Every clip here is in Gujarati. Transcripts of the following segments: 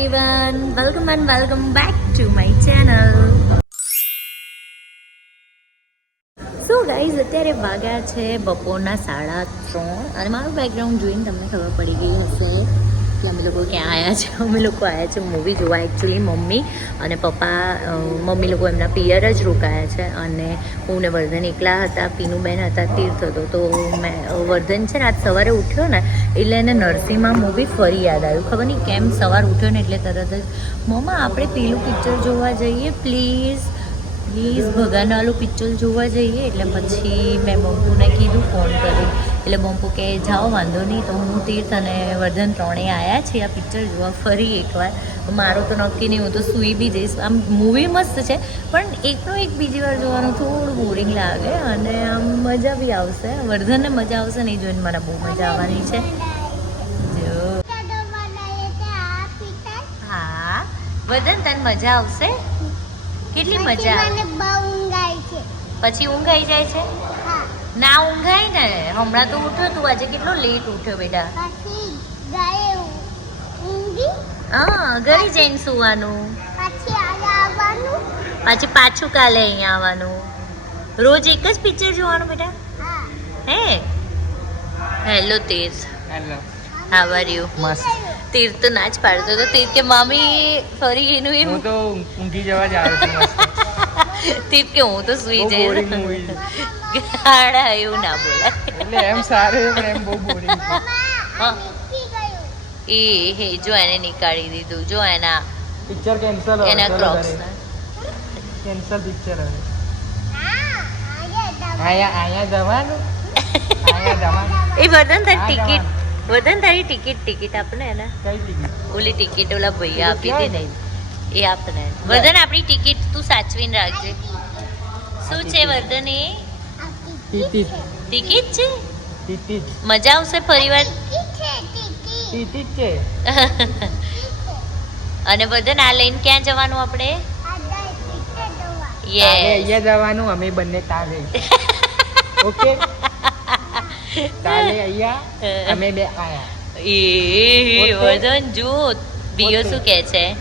Everyone welcome and welcome back to my channel so guys અત્યારે વાગ્યા છે બપોરના સાડા ત્રણ અને મારું બેકગ્રાઉન્ડ જોઈને તમને ખબર પડી ગઈ હશે. કે અમે લોકો ક્યાં આવ્યા છે? અમે લોકો આવ્યા છે મૂવી જોવા એકચ્યુઅલી મમ્મી અને પપ્પા મમ્મી લોકો એમના પિયર જ રોકાયા છે અને હું ને વર્ધન એકલા હતા પીનુબેન હતા, તીર્થ હતો. તો મેં વર્ધન છે ને આજ સવારે ઉઠ્યો ને એટલે એને નરસિંહમાં મૂવી ફરી યાદ આવ્યું. ખબર નહીં કેમ સવાર ઉઠ્યો ને એટલે તરત જ, મમ્મા, આપણે પેલું પિક્ચર જોવા જઈએ પ્લીઝ પ્લીઝ ભગાનાલું પિક્ચર જોવા જઈએ. એટલે પછી મેં મમ્મીને કીધું ફોન કર્યો. એટલે બોમ્પુ કે જાઓ વાંધો નહીં. તો હું તીર્થ અને વર્ધન ત્રણેય આવ્યા છીએ. આ પિક્ચર જોવા ફરી એકવાર. મારો તો નક્કી નહીં હું તો સૂઈ બી જઈશ. આમ મૂવી મસ્ત છે પણ એકનો એક બીજી વાર જોવાનું થોડું બોરિંગ લાગે અને આમ મજા બી આવશે. વર્ધનને મજા આવશે નહીં જોઈને મને બહુ મજા આવવાની છે. જો. હા. વર્ધન તને મજા આવશે? કેટલી મજા આવે પછી ઊંઘ આવી જાય છે? ના ઊંઘાય ને. હમણાં તો ઉઠ્યો તું આજે કેટલો લેટ ઉઠ્યો બેટા. હા ઘરે જઈને સુવાનું. પાછી પાછું કાલે અહીંયા આવવાનું. રોજ એક જ પિક્ચર જોવાનું બેટા? હે. Hello Tirth. Hello how are you મસ્ત. તીર્થ તો ના જ પાડતો તો તીર્થ કે મમ્મી ફરી એનું એમ હું તો ઊંઘી જવા જ આવ્યો છું મસ્ત કે હું તો સુઈ જઈશ ગાડા એવું ના બોલાય. એટલે એમ સારું પણ એમ બહુ બોરિંગ હા. એ હે જો એને નીકાળી દીધું. જો એના પિક્ચર કેન્સલ એના ક્રોક્સ કેન્સલ પિક્ચર હવે. આયા આયા જવાનું? આયા જવાનું? એ વર્ધન તારી ટિકિટ વર્ધન તારી ટિકિટ ટિકિટ આપને એને. કઈ ટિકિટ ઓલી ટિકિટ ઓલા ભૈયા આપી દે ને. એ આપને. વર્ધન આપણી ટિકિટ તું સાચવીને રાખજે. શું છે વર્ધન એ? ટિકિટ. છે? મજા આવશે ફરીવાર? છે. અને વર્ધન આ લઈને ક્યાં જવાનું આપણે? યે અહીંયા જવાનું અમે બંને ત્યાં જઈ ઓકે તારે અહીંયા અમે બે આયા. એ. વર્ધન જો ઓકે. શું કે છે?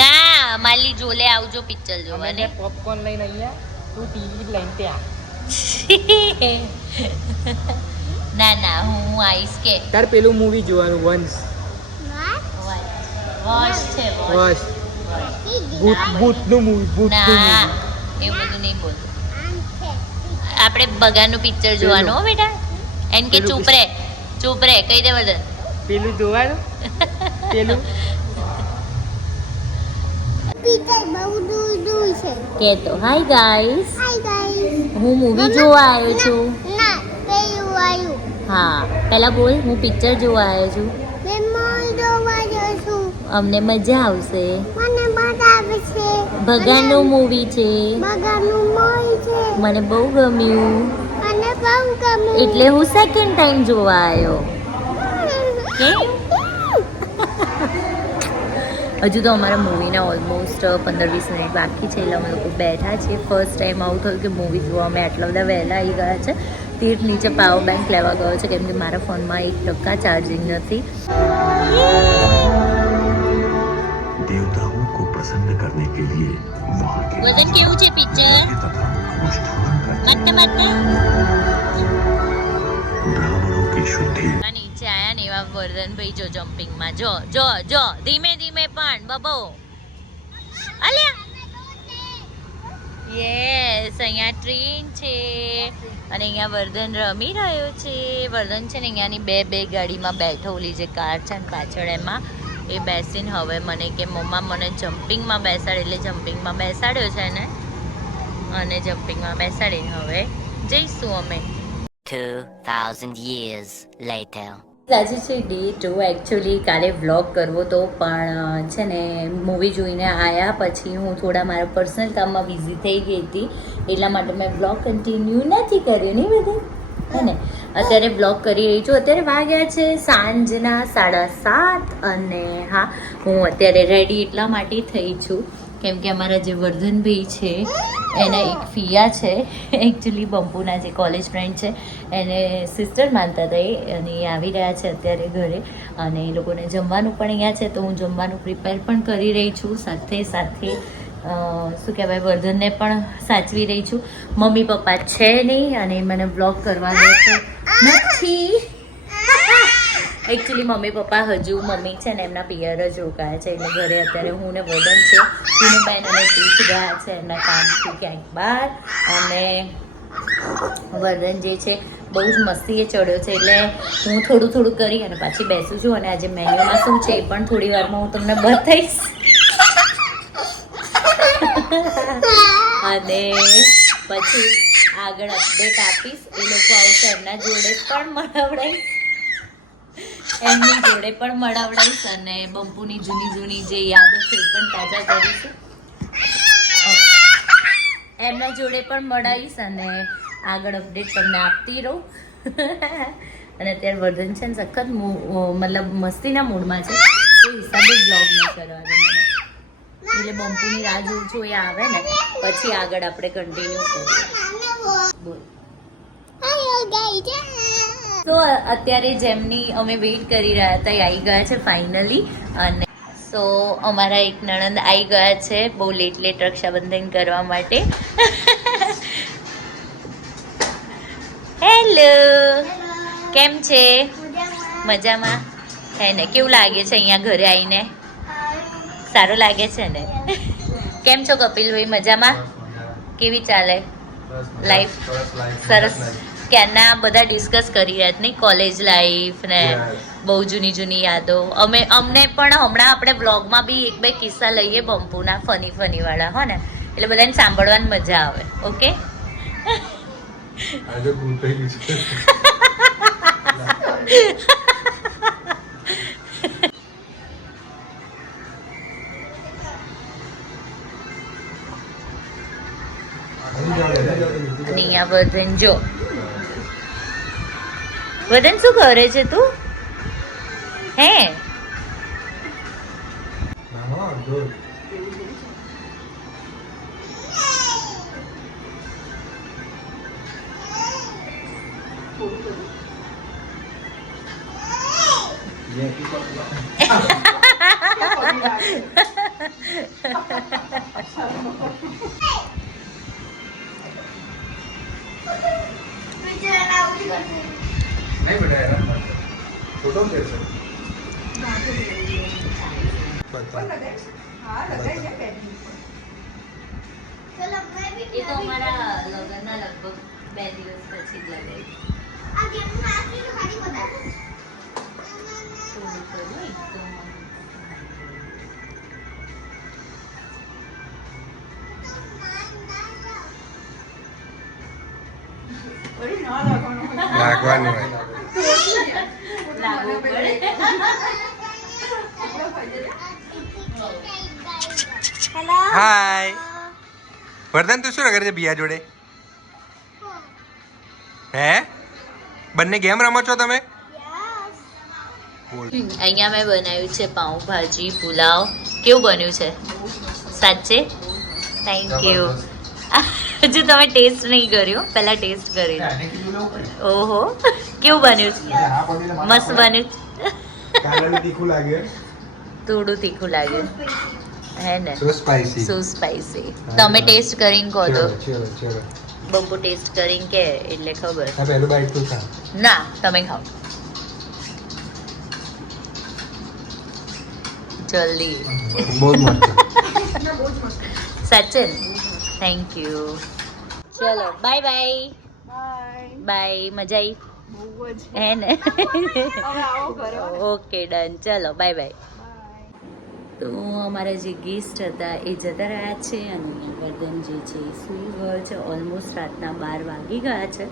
ના માલી જોલે આવજો પિક્ચર જો મને પોપકોર્ન લઈને અહીંયા તું ટીવી લઈને ત્યાં. ના ના હું આવીશ કે. તાર પેલું મૂવી જોવાનું વંશ. વોશ. છે વોશ. ભૂત ભૂતનું મૂવી ભૂતનું ના એવું બધું નહીં બોલ. આપણે બગાનું પિક્ચર જોવાનું હો બેટા. એમ કે ચૂપ રે ચૂપ રે કહી દે બધા. પેલું જોવાનું? પેલું? કે તો હાય ગાઈસ હું મૂવી જોવા આવ્યો છું. હા પહેલા બોલ હું પિક્ચર જોવા આવ્યો છું. અમને મજા આવશે. ભગવાનનું મૂવી છે. મૂવી છે. મને બહુ ગમ્યું. એટલે હું સેકન્ડ ટાઈમ જોવા આવ્યો. કેમ? હજુ તો અમારા મૂવીના ઓલમોસ્ટ પંદર વીસ મિનિટ બાકી છે એટલે અમે લોકો બેઠા છીએ. ફર્સ્ટ ટાઈમ આવું થયું કે મૂવી જોવા અમે આટલા બધા વહેલા આવી ગયા છે. તીર્થ નીચે પાવર બેંક લેવા ગયો છે કેમ કે મારા ફોનમાં એક ટકા ચાર્જિંગ નથી. દેવતાઓ વજન કેવું છે પિક્ચર? નીચે આયા ને એવા વર્ધનભાઈ જો જમ્પિંગમાં જો જો જો ધીમે ધીમે. પણ બબો. અલ્યા. યસ અહીંયા ટ્રેન છે. અને અહીંયા વર્ધન રમી રહ્યો છે. વર્ધન છે ને અહીંયાની બે બે ગાડીમાં બેઠો જે કાર છે ને પાછળ એમાં. એ બેસીને હવે મને કે મમ્મા મને જમ્પિંગમાં બેસાડ એટલે જમ્પિંગમાં બેસાડ્યો છે ને અને જમ્પિંગમાં બેસાડીને હવે જઈશું અમે. 2,000 years later. આજે છે ડે ટુ એકચ્યુઅલી કાલે વ્લોગ કરવો તો, પણ છે ને મૂવી જોઈને આવ્યા પછી હું થોડા મારા પર્સનલ કામમાં બિઝી થઈ ગઈ હતી. એટલા માટે મેં વ્લોગ કન્ટિન્યુ નથી કર્યો, નહીં બધું? હે ને? અત્યારે બ્લોગ કરી રહી છું. અત્યારે વાગ્યા છે સાંજના સાડા સાત અને હા, હું અત્યારે રેડી એટલા માટે થઈ છું. કેમ કે અમારા જે વર્ધનભાઈ છે, એના એક ફિયા છે એકચ્યુઅલી બંપુના જે કોલેજ ફ્રેન્ડ છે, એને સિસ્ટર માનતા હતા અને એ આવી રહ્યા છે અત્યારે ઘરે. અને એ લોકોને જમવાનું પણ અહીંયા છે, તો હું જમવાનું પ્રિપેર પણ કરી રહી છું. સાથે સાથે શું કહેવાય, વર્ધનને પણ સાચવી રહી છું. મમ્મી પપ્પા છે નહીં અને મને બ્લોગ કરવા દેતો નથી. એકચ્યુઅલી મમ્મી પપ્પા હજુ મમ્મી છે ને એમના પિયર જ રોકાયા છે. એટલે ઘરે અત્યારે હું ને વર્ધન છે. ટીનું બેન અને ટીફ ગયા છે એમના કામથી ક્યાંક બહાર. અને વર્ધન જે છે બહુ જ મસ્તીએ ચડ્યો છે. એટલે હું થોડું થોડું કરી અને પાછી બેસું છું. અને આજે મેન્યુમાં શું છે એ પણ થોડી વારમાં હું તમને બતાવીશ. અને પછી આગળ અપડેટ આપીશ. એ લોકો આવશે એમના જોડે પણ મળવડાવીશ એમની જોડે પણ મળવડાવીશ અને બંપુની જૂની જૂની જે યાદો છે એ પણ તાજા કરીશું. એમના જોડે પણ મળાવીશ અને આગળ અપડેટ તમને આપતી રહું. અને અત્યારે વર્ધન છે સખત મતલબ મસ્તીના મૂડમાં છે. તો હિસાબે બ્લોગ ન કરવા દે મને એટલે બંપુની રાહ જોઉં છું એ આવે ને પછી આગળ આપણે કન્ટિન્યુ કરીએ. તો અત્યારે જેમની અમે વેઇટ કરી રહ્યા હતા એ આવી ગયા છે ફાઇનલી અને સો અમારા એક નણંદ આવી ગયા છે બહુ લેટ લેટ રક્ષાબંધન કરવા માટે. હેલો કેમ છે? મજામાં. હે ને? કેવું લાગે છે અહીંયા ઘરે આવીને સારું લાગે છે ને? કેમ છો કપિલભાઈ મજામાં? કેવી ચાલે? લાઈફ સરસ. ક્યારના બધા ડિસ્કસ કરી રહ્યા નહીં? કોલેજ લાઈફ ને બહુ જૂની જૂની યાદો. અમે અમને પણ હમણાં આપણે વ્લોગમાં બી એક બે કિસ્સા લઈએ બમ્પુના ફની ફની વાળા હો ને? એટલે બધાને સાંભળવાની મજા આવે ઓકે? આજે ભૂલ થઈ ગયું છે. અહીંયા વર્ધન જો વર્ધન શું કરે છે તું હે હા, good. बेटा બેટા फोटो दे सर એ તો અમારા લગ્નના લગભગ બે દિવસ પછી જ લગાવી હાય વરદાન તું શું કરે છે બિયા જોડે? હે? બંને ગેમ રમો છો તમે? અહીંયા મેં બનાવ્યું છે પાઉંભાજી પુલાવ. કેવું બન્યું છે? સાચે? થેન્ક યુ હજુ તમે ટેસ્ટ નહીં કર્યો. પહેલા ટેસ્ટ કરી ઓહો. કેવું બન્યું છે? મસ્ત બન્યું છે. થોડું તીખું લાગ્યું. હે ને? સો સ્પાઈસી સો સ્પાઈસી તમે ટેસ્ટ કરીને કહો તો. બમ્બુ ટેસ્ટ કરીને કે એટલે ખબર. આ પહેલું બાઈટ તું ખા. ના તમે ખાઓ. જલ્દી. બહુ મસ્ત. સાચે થેન્ક યુ ચલો બાય બાય બાય મજા આવી હે ને? ઓકે ડન ચલો બાય બાય તો અમારા જે ગેસ્ટ હતા એ જતા રહ્યા છે અને વર્ધન જે છે એ સૂઈ ગયો છે. ઓલમોસ્ટ રાતના બાર વાગી ગયા છે.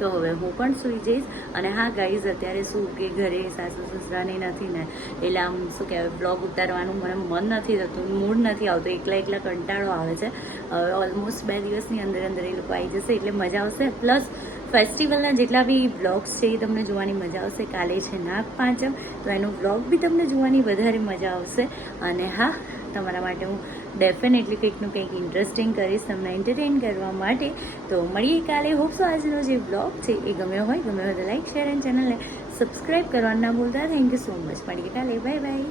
તો હવે હું પણ સૂઈ જઈશ. અને હા ગાઈઝ અત્યારે શું કે ઘરે સાસુ સસરાને નથી ને એટલે આમ શું કહેવાય બ્લોગ ઉતારવાનું મને મન નથી થતું મૂડ નથી આવતો. એકલા એકલા કંટાળો આવે છે. ઓલમોસ્ટ બે દિવસની અંદર અંદર એ લોકો આવી જશે એટલે મજા આવશે. પ્લસ ફેસ્ટિવલના જેટલા બી બ્લોગ્સ છે એ તમને જોવાની મજા આવશે. કાલે છે નાગ પાંચમ, તો એનો વ્લોગ બી તમને જોવાની વધારે મજા આવશે. અને હા, તમારા માટે હું ડેફિનેટલી કંઈકનું કંઈક ઇન્ટરેસ્ટિંગ કરીશ તમને એન્ટરટેન કરવા માટે. તો મળીએ કાલે. હોપસો આજનો જે વ્લોગ છે એ ગમ્યો હોય ગમ્યો હોય તો લાઈક શેર એન્ડ ચેનલને સબસ્ક્રાઈબ કરવાનું ના ભૂલતા. થેન્ક યુ સો મચ મળીએ કાલે. Bye bye